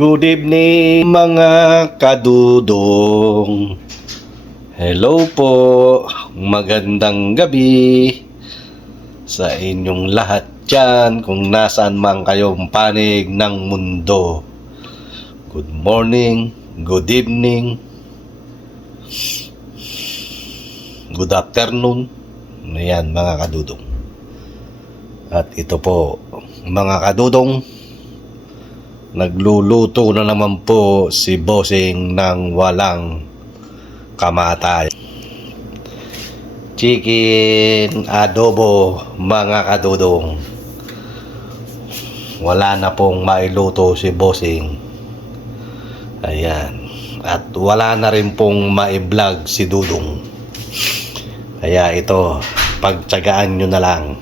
Good evening mga kadudong. Hello po, magandang gabi sa inyong lahat dyan kung nasaan man kayong panig ng mundo. Good morning, good evening, good afternoon. Ayan mga kadudong. At ito po mga kadudong, nagluluto na naman po si Bossing ng walang kamatay. Chicken adobo mga kadudong. Wala na pong mailuto si Bossing. Ayan. At wala na rin pong mai-vlog si Dudong. Kaya ito, pagtsagaan nyo na lang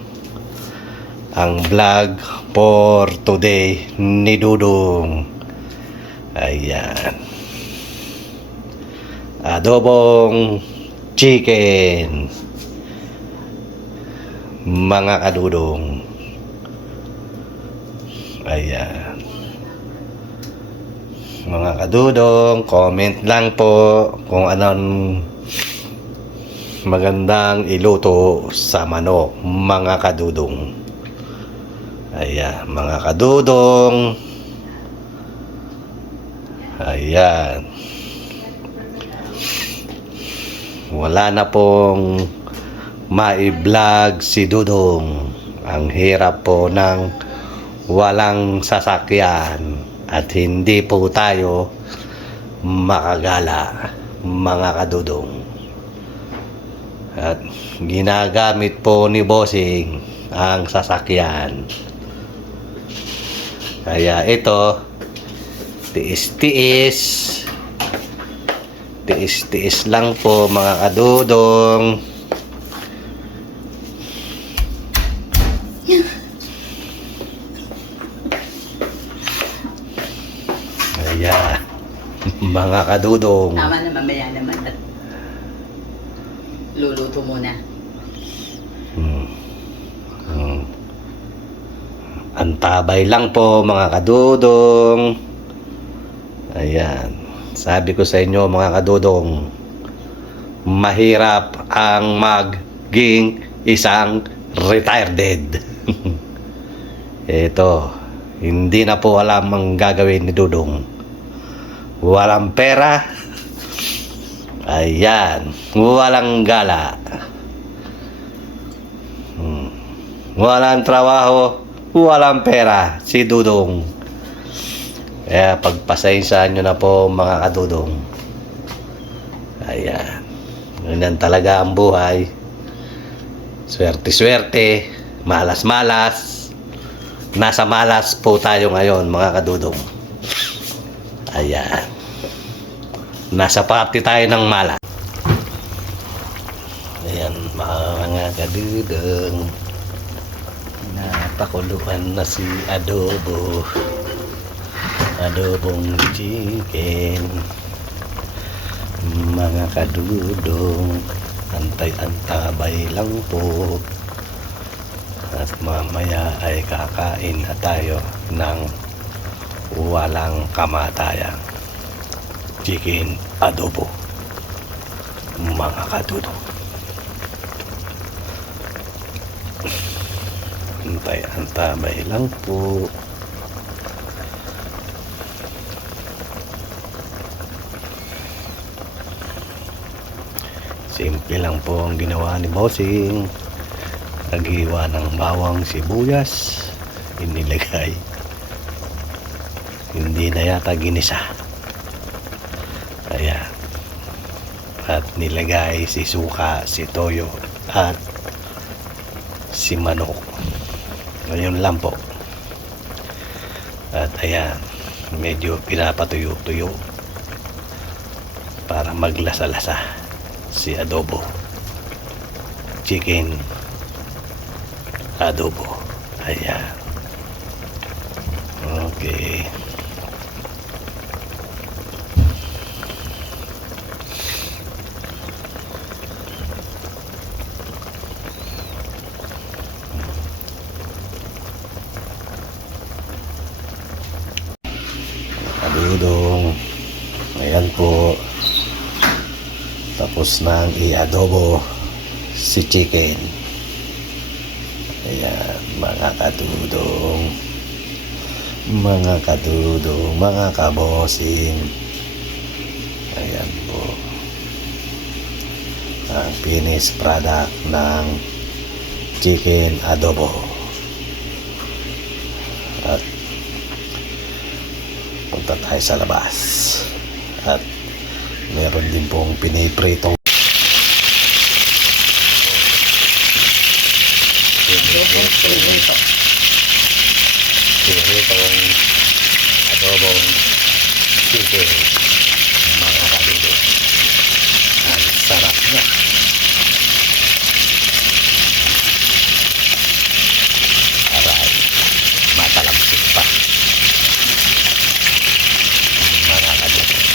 ang vlog for today ni Dudong. Ayan. Adobong chicken mga kadudong. Ayan. Mga kadudong, comment lang po kung anong magandang iluto sa manok mga kadudong. Ayan, mga kadudong. Ayan. Wala na pong mai-vlog si Dudong. Ang hirap po ng walang sasakyan at hindi po tayo makagala mga kadudong. At ginagamit po ni Bossing ang sasakyan. Kaya ito, tiis-tiis lang po mga kadudong. Ayan mga kadudong. Tama na, mamaya naman at luluto muna. Antabay lang po mga kadudong. Ayan. Sabi ko sa inyo mga kadudong, mahirap ang maging isang retired. Ito, hindi na po alam ang gagawin ni Dudong. Walang pera. Ayan, walang gala. Walang trabaho, walang pera si Dudong. Kaya pagpasensyahan nyo na po mga kadudong. Ayan. Ganyan talaga ang buhay. Swerte-swerte. Malas-malas. Nasa malas po tayo ngayon mga kadudong. Ayan. Nasa party tayo ng malas. Ayan mga kadudong. Napakuluan na si adobo. Adobong chicken mga kadudong. Antay-antabay lang po. At mamaya ay kakain na tayo ng walang kamatayan. Chicken adobo mga kadudong. Antay-antabay lang po. Simple lang po ang ginawa ni Bossing. Naghiwa ng bawang sibuyas, inilagay. Hindi na yata ginisa. Ayan. At nilagay si suka, si toyo, at si manok. Ngayon lang po. At ayan, medyo pinapatuyo-tuyo para maglasa-lasa si adobo chicken adobo. Ayan. Okay. kadudong. Ayan po. Tapos nang i-adobo si chicken. Ayan, mga kadudong. Mga kadudong, mga kabosing. Ayan po. Ang finished product ng chicken adobo. At punta tayo sa labas. At meron din pong pinipritong pinipritong adobong chicken, mga kadudong. Ang sarap niya. Aray, matalamsik pa, mga kadudong.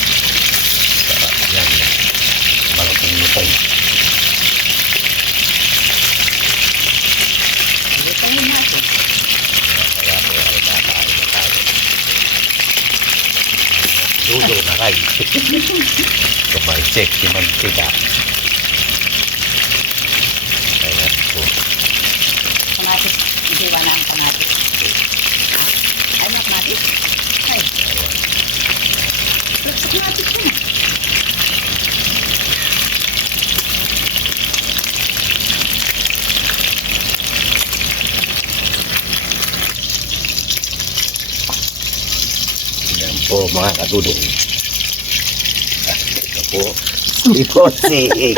Sarap yan. Malaking lutong. Lutongin natin. Kaya po ay kakain na tayo. Dudo na rin. Kumalsik si mantika. Ayan po. Kamatis. Hindi, wala ang kamatis. Ay, may kamatis? Ay, Ayan. sa kamatis yun. Ayan po mga kadudong. At ito po si Bossing.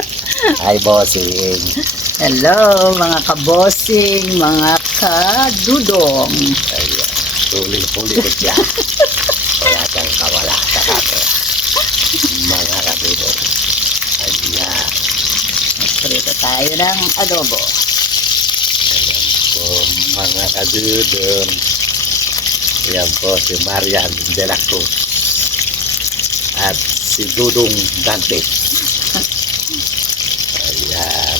Hi Bossing. Hello, mga kabosing, mga kadudong. Ayan. Tuloy-tuloy ko siya. Kaya siyang kawala sa kato. Mga kadudong. Ayan. Magprito tayo ng adobo. Ayan po mga kadudong. Ayan po si Marian de la Cruz. At si Dudong Dante. Ayan.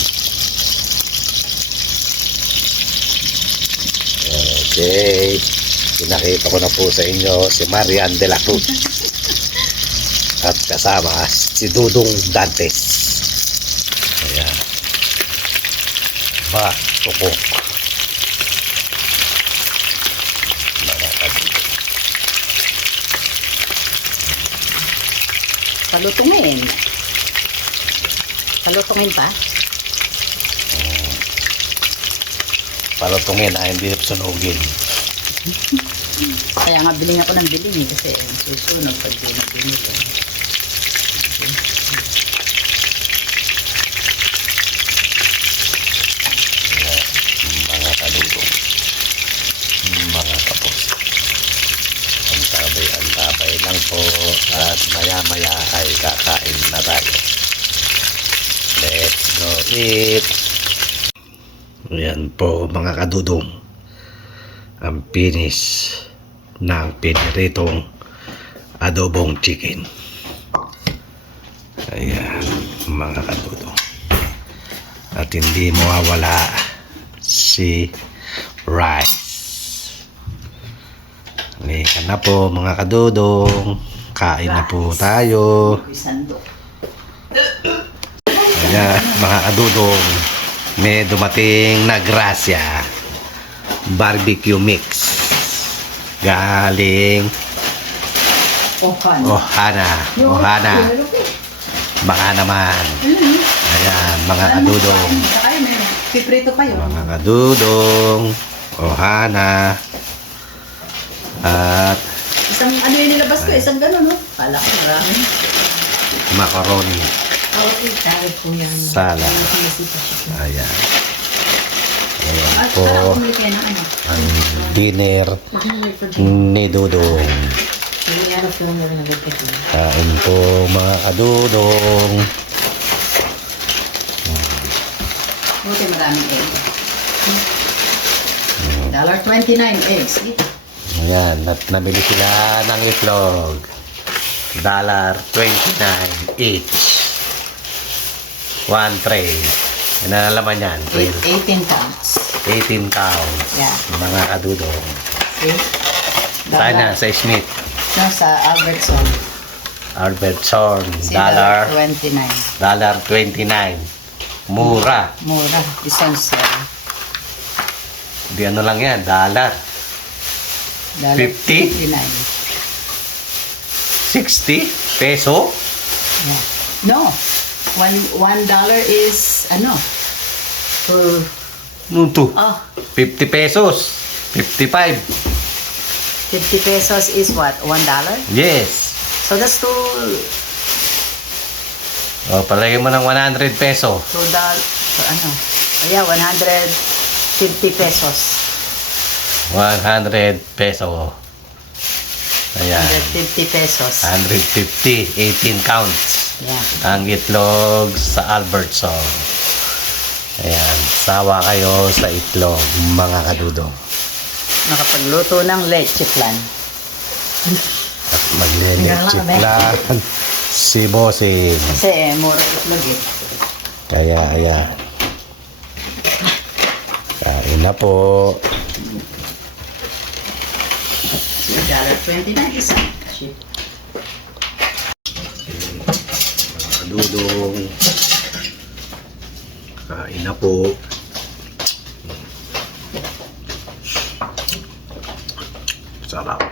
Okay. Pinakita ko na po sa inyo si Marian de la Cruz. At kasama si Dudong Dantes. Ayan. Ba, tukok. Mga kadudong. Palutungin. Palutungin pa? Palutungin ay hindi sunugin. Kaya nga biling ako ng biling kasi susunod pag di na binili. Mga kadudong. Mga kapos. Antabay lang po at maya-maya ay kakain na tayo. Let's go eat. Ayan po mga kadudong. Ang finish ng piniritong adobong chicken. Ayan mga kadudong. At hindi mawawala si rice. Halika na po mga kadudong. Kain na po tayo. Sandok. Ayan mga kadudong. May dumating na grasya. Barbecue mix. Galing Ohana. Baka naman. Ayan mga kadudong. Ay, may piprito kayo. Mga kadudong. Ohana. At Isang ano yung nilabas ko, isang gano'n, no? Kala ko marami. macaroni. Okay, tarik ko yan. Salad. Ayan. Ayan po Bumili kayo ng ano? ang dinner ni Dudong. Kain po mga kadudong. Buti maraming egg. $1.29 eggs. Ayan, at namili sila ng itlog. $29 each. One tray. Yan ang laman yan. 18 pounds. 18 counts. Yeah. Mga kadudong. See? Saan na? Sa Smith. No, sa Albertson. Albertson. See, $29. $29. Mura. Mura. Essential. Di ano lang yan. $. 50? 59. 60 peso. Yeah. No. $1 is, ano? For, Nuto. oh, 50 pesos. 55. 50 pesos is what? $1? Yes. So that's O, palagay mo ng 100 peso. $2. So, ano? Oh, yeah, 150 pesos. 100 peso. Ayan. 150 pesos. 150. 18 counts. Yeah. Ang itlog sa Albertson. Ayan. Sawa kayo sa itlog, mga kadudong. Nakapagluto ng leche flan. At maglilitsiplan si Bossing. Kasi mura itlog eh. Kaya, ayan. Kain na po. $29 isa. Shit. Mga kadudong. Kain na po. Sarap.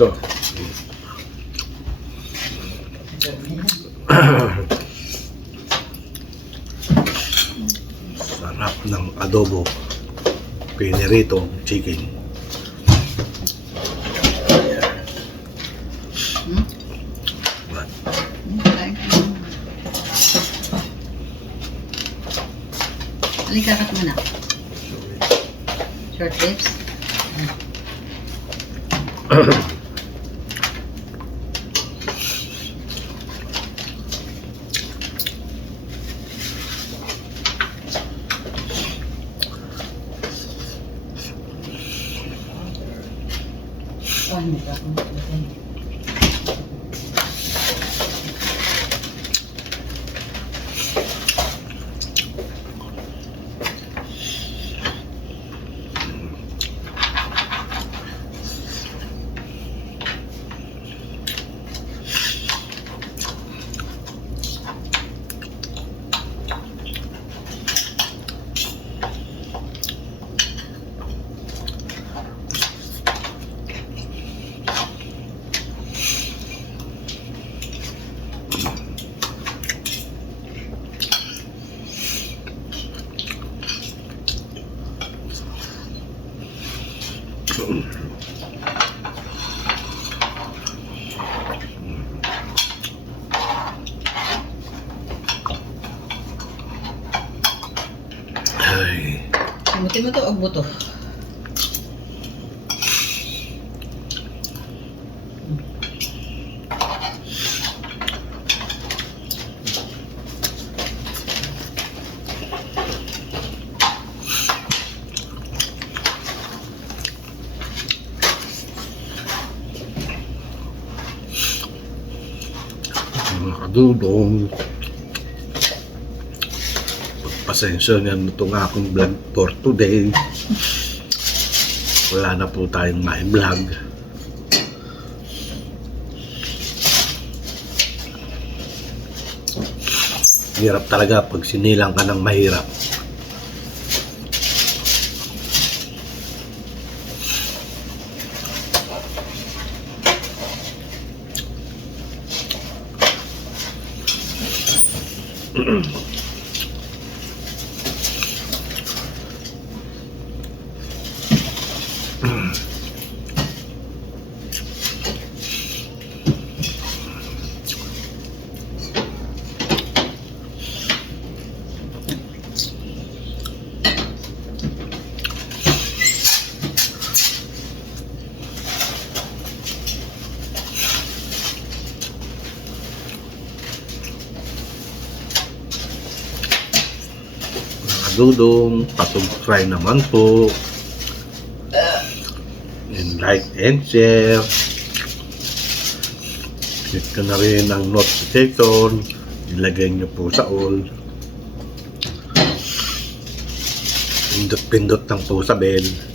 Ito. Sarap ng adobo. Pinirito chicken. Hmm? Halika, cut mo na. Short ribs. Oh, hindi ka. Ay. Buti mo to o buto? Mga kadudong. Pasensya na itong aking vlog for today. Wala na po tayong ma-vlog. Hirap talaga pag sinilang ka ng mahirap. Dudong, pasubscribe naman po. And like and share. Hit ko na rin ang notification. Ilagay nyo po sa all. Pindot-pindot lang po sa bell.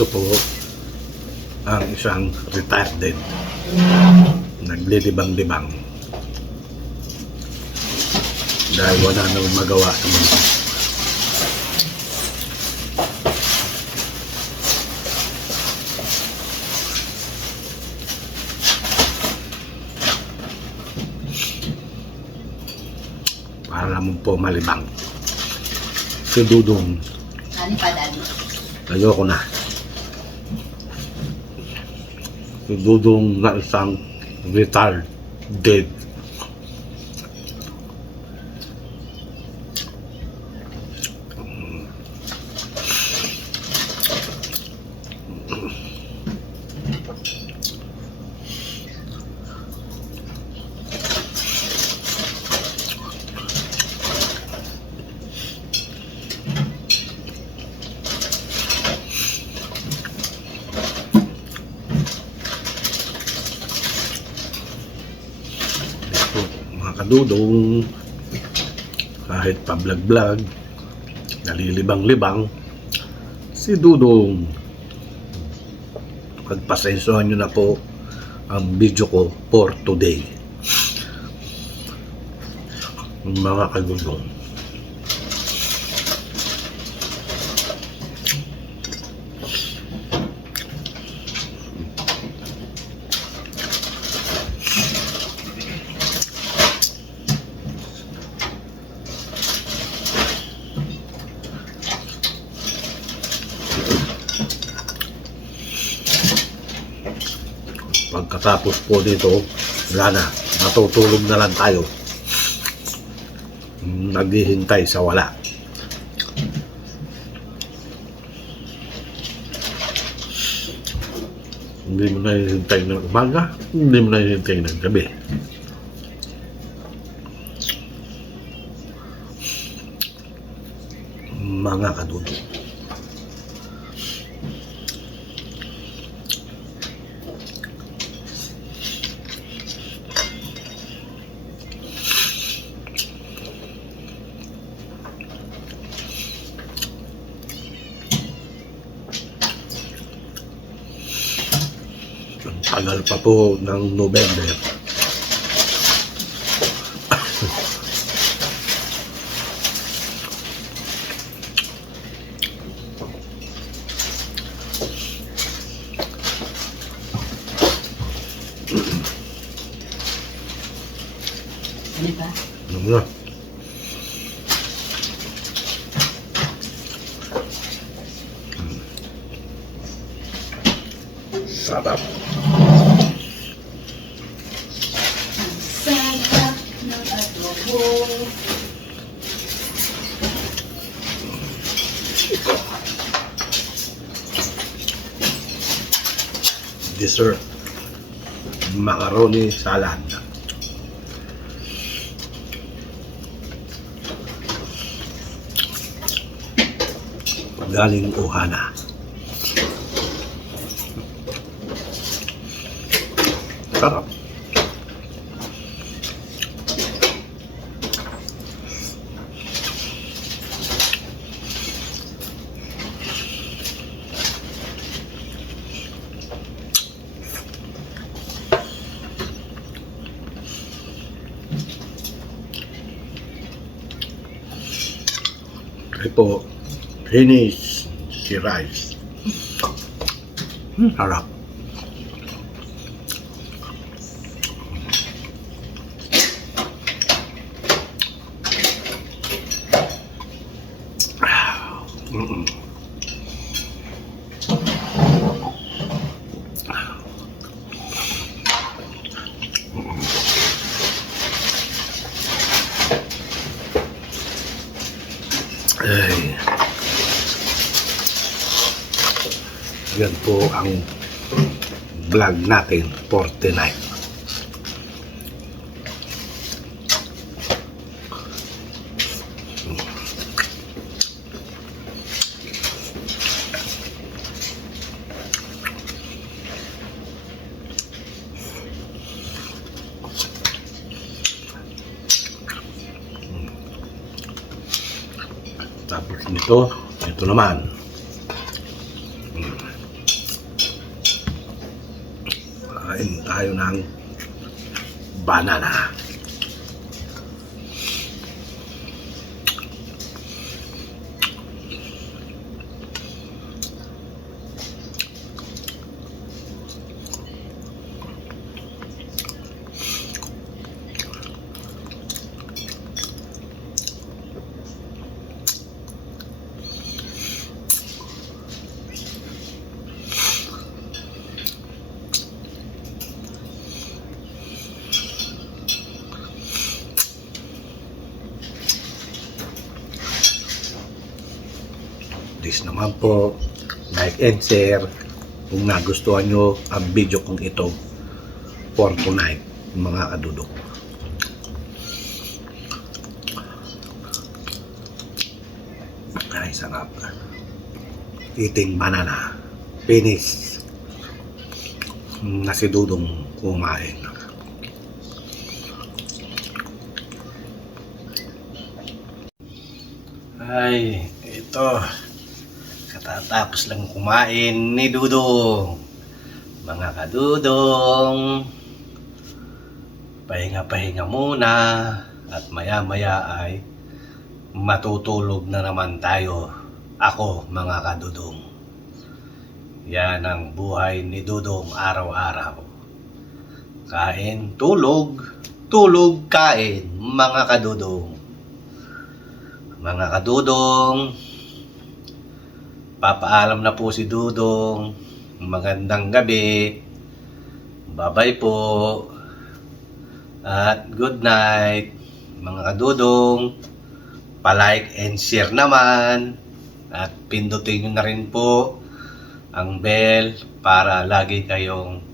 Ito po ang isang retired din. Naglilibang-libang. Dahil wala nang magawa sa mundo. Para naman po malibang. Si Dudong. Ano pa, Daddy? Ayoko na. Si Dudong na isang retired dead. Mga kadudong, kahit pa-vlog-vlog, nalilibang-libang, si Dudong. Pagpasensyahan nyo na po ang video ko for today. Mga kadudong. Pagkatapos po dito, wala na. Matutulog na lang tayo. Naghihintay sa wala. Hindi mo na hihintay ng umaga, hindi mo na hihintay ng gabi. Mga kadudong. Tagal pa po ng November. Ano pa? Ano na? Sarap. Sarap ng adobo. Dessert. Macaroni salad. Galing Ohana. Sarap. Ito po, finish si rice. Harap. Ay. Yan po ang vlog natin for tonight. Tapos ito naman. Kain tayo ng banana. Please naman po, like and share kung nagustuhan nyo ang video kong ito for tonight, mga kadudok. Ay, sarap. Eating banana. Finish. Na si Dudong kumain. Ay, ito. Katatapos lang kumain ni Dudong. Mga kadudong, pahinga-pahinga muna at maya-maya ay matutulog na naman tayo. Ako, mga kadudong. Yan ang buhay ni Dudong araw-araw. Kain, tulog, tulog, kain, mga kadudong. Mga kadudong, papaalam na po si Dudong. Magandang gabi. Bye-bye po. At good night. Mga kadudong, palike and share naman. At pindutin nyo na rin po ang bell para lagi kayong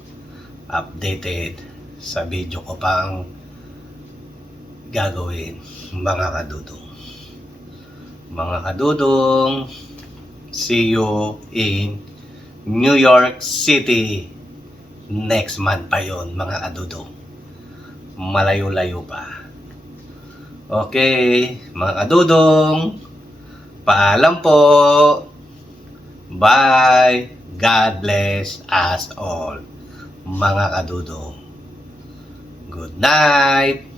updated sa video ko pang gagawin, mga kadudong. Mga kadudong, see you in New York City. Next month pa yon, mga kadudong. Malayo-layo pa. Okay, mga kadudong, paalam po. Bye. God bless us all, mga kadudong. Good night.